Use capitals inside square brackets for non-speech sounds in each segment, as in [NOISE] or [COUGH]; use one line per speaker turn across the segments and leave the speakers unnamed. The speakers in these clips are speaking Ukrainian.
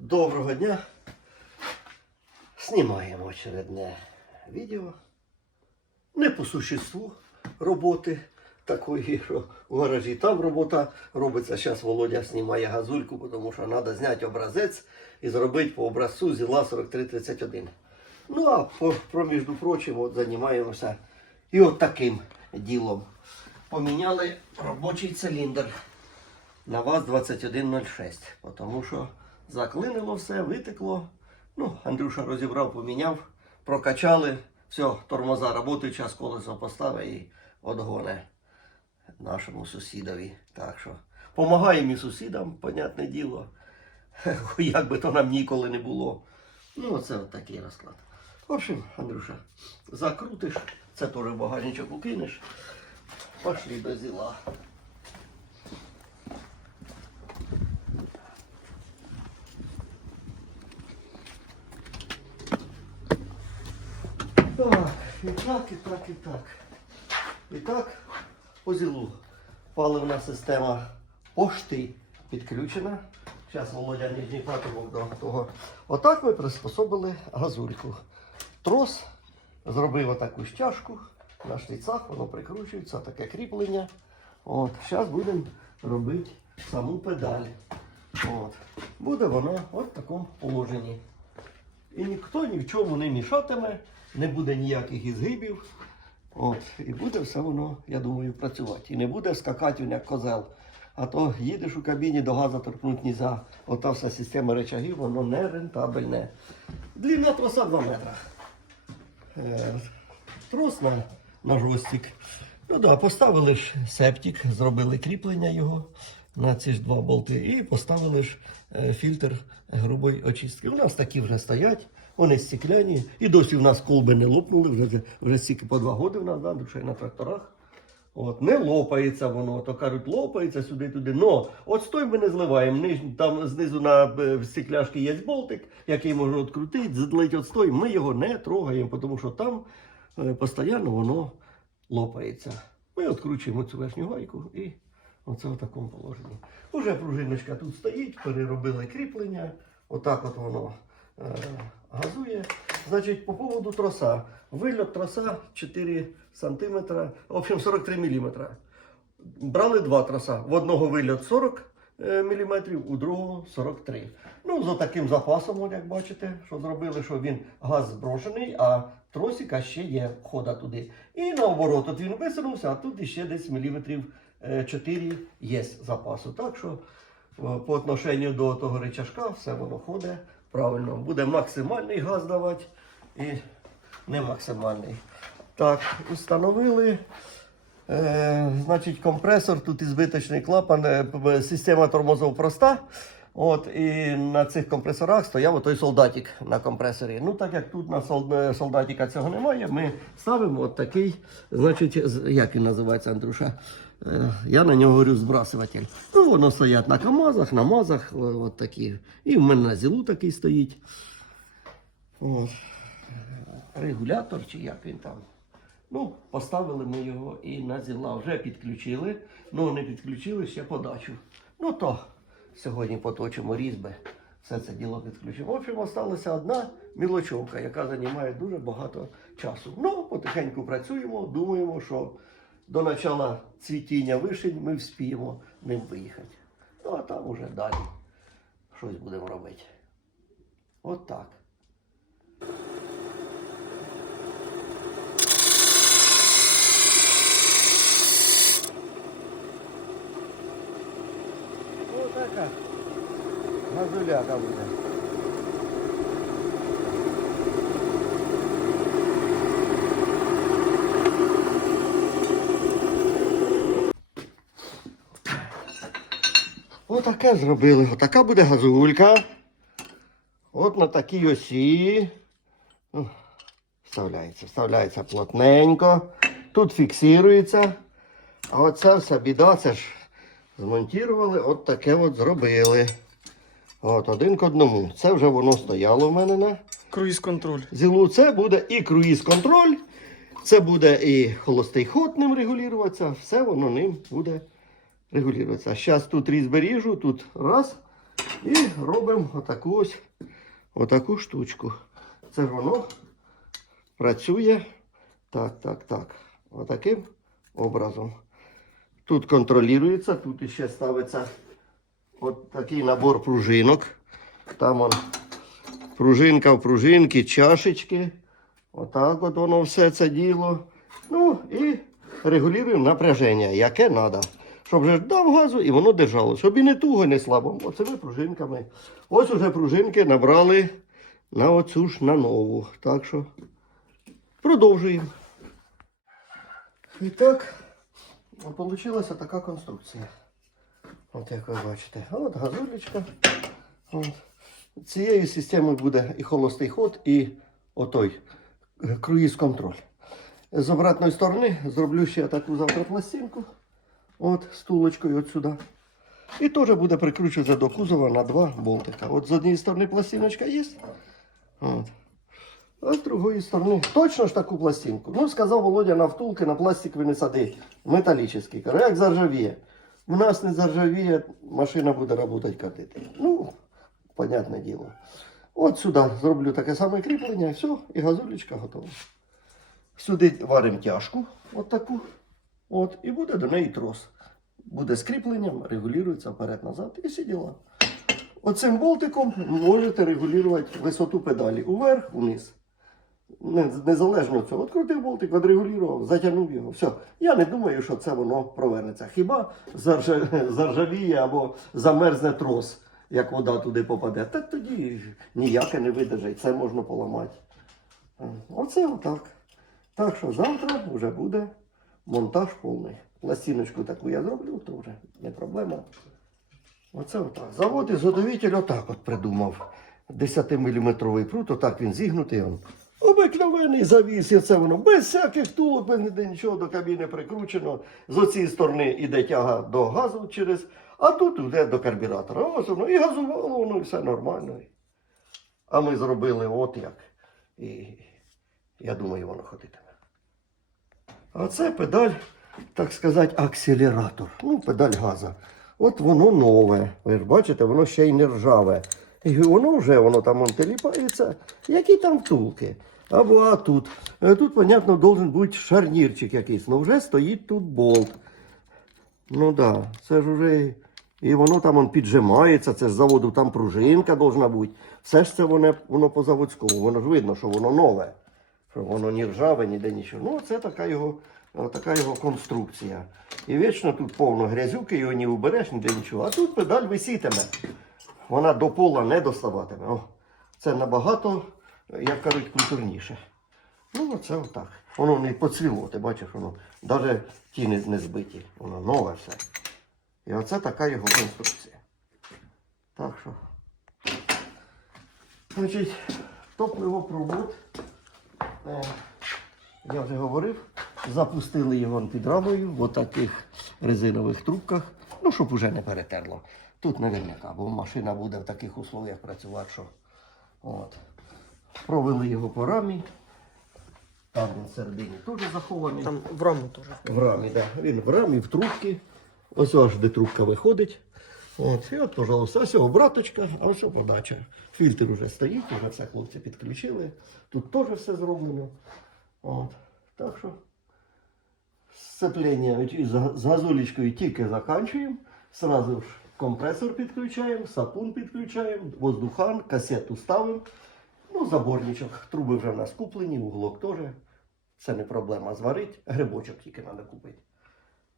Доброго дня. Знімаємо очередне відео. Не по существу роботи такої, [LAUGHS] що в гаражі там робота робиться. Зараз Володя знімає газульку, тому що треба зняти образець і зробити по образцу ЗІЛа 4331. Ну а про, між прочим, от займаємося і от таким ділом. Поміняли робочий циліндр на ВАЗ-2106, тому що заклинило все, витекло. Ну, Андрюша розібрав, поміняв, прокачали, все, тормоза працюють, час колесо поставив і одгоне нашому сусідові. Так що помагаємо і сусідам, понятне діло. Як би то нам ніколи не було. Ну, це от такий розклад. В общем, Андрюша, закрутиш, це теж багажничок укинеш. Пошли до зіла. Так, і так, і так, і так. І так, по зілу. Паливна система пошти підключена. Зараз Володя нижній патрубок до того. Отак ми приспособили газульку. Трос зробив отаку стяжку на шліцах, воно прикручується, таке кріплення. От, Зараз будемо робити саму педаль. От. Буде вона от в такому положенні. І ніхто ні в чому не мішатиме, не буде ніяких ізгибів. От, і буде все воно, я думаю, працювати. І не буде скакати як козел. А то їдеш у кабіні, до газу торкнути нельзя. Ота вся система речагів, воно не рентабельне. Длина троса 2 метра. Е, трос на, на жостик. Ну да, поставили ж септик, зробили кріплення його на ці ж два болти і поставили ж е, фільтр грубої очистки. У нас такі вже стоять, вони стекляні. І досі в нас колби не лопнули, вже, вже стільки по два роки в нас, да, душа на тракторах. От, не лопається воно, то кажуть, лопається сюди-туди. Но от стой ми не зливаємо. Там знизу на е, стекляшки є болтик, який можна відкрутити, задлить отстой. Ми його не трогаємо, тому що там е, постійно воно лопається. Ми відкручуємо цю верхню гайку і оце в такому положенні. Уже пружиночка тут стоїть, переробили кріплення. Отак от воно е, газує. Значить, по поводу троса. Вильот троса 4 см, в общем 43 мм. Брали два троса. В одного вильот 40 мм, у другого 43 Ну, за таким запасом, як бачите, що зробили, що він газ зброшений, а тросика ще є хода туди. І наоборот, от він висунувся, а тут іще десь міліметрів 4 є запасу. Так що е, по отношенню до того речашка все воно ходить правильно. Буде максимальний газ давати і не максимальний. Так, установили. Е, значить, компресор, тут ізбиточний клапан, е, система тормозов проста. От, і на цих компресорах стояв отой солдатик на компресорі. Ну, так як тут на е, солдатика цього немає, ми ставимо от такий, значить, як він називається, Андрюша? Е, Я на нього говорю збрасуватель. Ну, воно стоять на КАМАЗах, на МАЗах, от такі. І в мене на зілу такий стоїть. От. Регулятор чи як він там. Ну, поставили ми його і на зіла вже підключили. Ну, не підключили ще подачу. Ну то сьогодні поточимо різьби. Все це діло підключимо. В общем, осталася одна мілочовка, яка займає дуже багато часу. Ну, потихеньку працюємо, думаємо, що до начала цвітіння вишень ми вспіємо ним виїхати. Ну, а там уже далі щось будемо робити. От так. Ось така газуляка буде. Отаке зробили. Отака буде газулька. От на такій осі. Вставляється, вставляється плотненько. Тут фіксується. А оце вся біда, це ж змонтували, от таке от зробили. От, один к одному. Це вже воно стояло в мене на
Круїз контроль.
зілу. Це буде і круїз контроль, це буде і холостий ход ним регулюватися, все воно ним буде регулюватися. Зараз тут різьби ріжу, тут раз, І робимо отаку ось отаку штучку. Це воно працює так, так, так. Отаким образом. Тут контролюється, тут іще ставиться от такий набор пружинок. Там он пружинка в пружинки, чашечки. Отак от воно все це діло. Ну і регулюємо напряження, яке треба. Щоб вже дав газу і воно держало. Щоб і не туго, не слабо. Оцими пружинками. Ось уже пружинки набрали на оцю ж на нову. Так що продовжуємо. І так, вийшла така конструкція. От як ви бачите. От газулечка. От. Цією системою буде і холостий ход, і отой круїз-контроль. З обратної сторони зроблю ще таку завтра пластинку. От, стулочкою от сюди. І теж буде прикручуватися до кузова на два болтика. От з однієї сторони пластиночка є. От. А з другої сторони точно ж таку пластинку. Ну, сказав Володя на втулки на пластик ви не сади. Металічний. Кажу, як заржавіє. У нас не заржавіє, машина буде працювати катити. Ну, понятне діло. От сюди зроблю таке саме кріплення, все, і газулечка готова. Сюди варимо тяжку, от таку. От, і буде до неї трос. Буде з кріпленням, регулюється вперед-назад і всі діла. Оцим болтиком можете регулювати висоту педалі уверх, вниз. Не- Незалежно від цього. Открутив болтик, відрегулював, затягнув його. Все. Я не думаю, що це воно провернеться. Хіба заржавіє або замерзне трос, як вода туди попаде. Та тоді ніяке не видержить, це можна поламати. Оце отак. Так що завтра вже буде монтаж повний. Пластиночку таку я зроблю, то вже не проблема. Оце отак. Завод ізготовитель отак от придумав. 10-мм прут, отак він зігнутий. Обикновений завіс, і це воно без всяких тулок, без ніде нічого до кабіни прикручено. З оцієї сторони йде тяга до газу через, а тут йде до карбюратора. Ось воно і газувало, воно і все нормально. А ми зробили от як. І я думаю, воно ходитиме. А це педаль, так сказати, акселератор. Ну, педаль газа. От воно нове. Ви ж бачите, воно ще й не ржаве. І воно вже воно там он теліпається. Які там втулки? Або а тут. Е, Тут, понятно, должен бути шарнірчик якийсь. Ну вже стоїть тут болт. Ну да, це ж уже. І воно там он піджимається, це з заводу там пружинка должна бути. Все ж це воно, воно по заводському. Воно ж видно, що воно нове. Що воно ні ржаве, ніде нічого. Ну, це така його, така його конструкція. І вічно тут повно грязюки, його не убереш, ніде нічого. А тут педаль висітиме. Вона до пола не доставатиме. О, це набагато, як кажуть, культурніше. Ну, оце отак. Воно не поцвіло, ти бачиш, воно навіть ті не, не збиті. Воно нове все. І оце така його конструкція. Так що. Значить, топливопровод. Е, Я вже говорив, запустили його під рамою в отаких резинових трубках, ну, щоб уже не перетерло. Тут наверняка, бо машина буде в таких условиях працювати, що. От. Провели його по рамі. Там він всередині теж захований.
Там в раму теж.
В рамі, да. Він в рамі, в трубці. Ось аж де трубка виходить. От, і от, пожалуйста, ось обраточка, а ось подача. Фільтр вже стоїть, вже все хлопці підключили. Тут теж все зроблено. От. Так що сцеплення з газолічкою тільки закінчуємо. Сразу ж компресор підключаємо, сапун підключаємо, воздухан, касету ставимо. Ну, заборничок. Труби вже в нас куплені, углок теж. Це не проблема зварити. Грибочок тільки треба купити.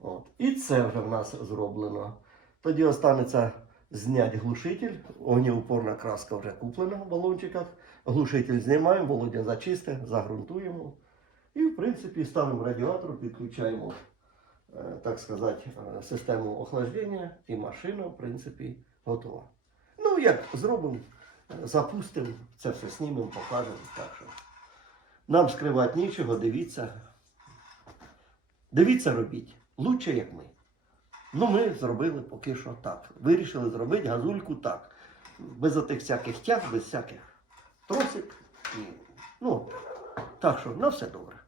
От. І це вже в нас зроблено. Тоді останеться зняти глушитель. Огнеупорна краска вже куплена в балончиках. Глушитель знімаємо, Володя зачисте, загрунтуємо. І, в принципі, ставимо радіатор, підключаємо, так сказати, е, систему охлаждення, і машина, в принципі, готова. Ну, як зробимо, е, запустимо, це все знімемо, покажемо. Так що нам скривати нічого, дивіться. Дивіться, робіть. Лучше, як ми. Ну, ми зробили поки що так. Вирішили зробити газульку так. Без отих всяких тяг, без всяких тросик. Ну, так що, на все добре.